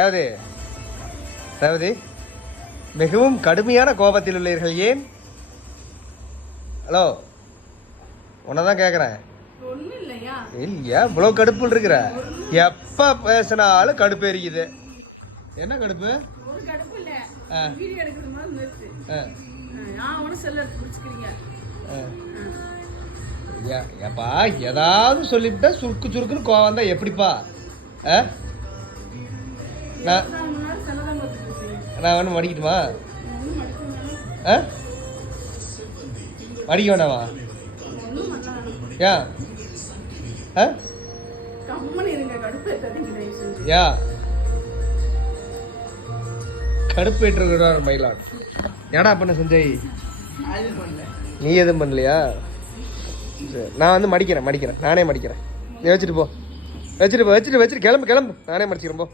ரேவதி ரேவதி மிகவும் கடுமையான கோபத்தில் உள்ளீர்கள் ஏன்? ஹலோ உன்னதான் கேட்குறேன். இல்லையா இவ்வளோ கடுப்புல இருக்கிற? எப்போ பேசினாலும் கடுப்பு எரிக்குது. என்ன கடுப்பு? ஏப்பா ஏதாவது சொல்லிவிட்டா சுருக்கு சுருக்குன்னு கோவம் வந்தா எப்படிப்பா? நான் வேணும் மடிக்கட்டுமா? மடிக்க வேண்டாமா? ஏன் யா கடுப்பு ஏற்றுகிறார் மயிலாட். ஏடா பண்ண சஞ்சய்? நீ எதுவும் பண்ணலையா? சரி நான் வந்து மடிக்கிறேன் நானே மடிக்கிறேன். நீ வச்சுட்டு கிளம்பு நானே மடிச்சுக்கிறேன் போ.